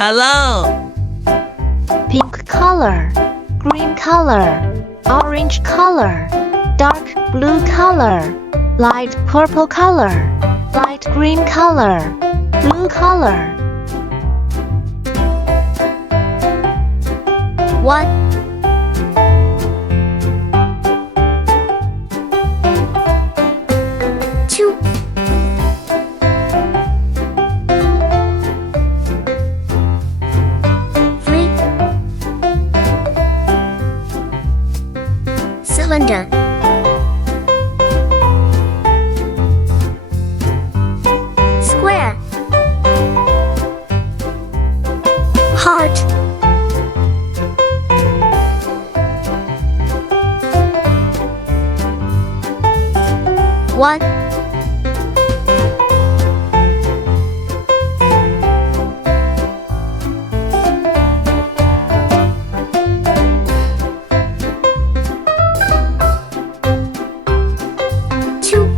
Hello. Pink color, green color, orange color, dark blue color, light purple color, light green color, blue color. 1 2 3 Cylinder Square Heart One 2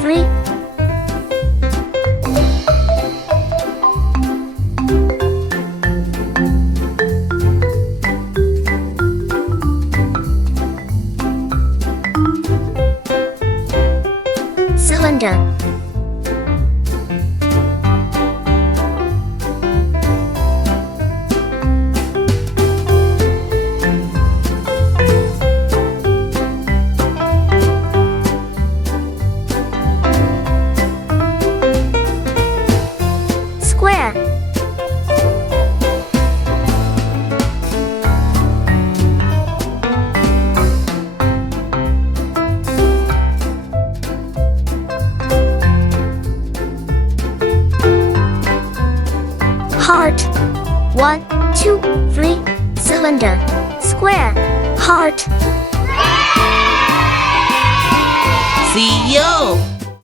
3 Cylinder Square Heart 1 2 3 Cylinder Square Heart See you.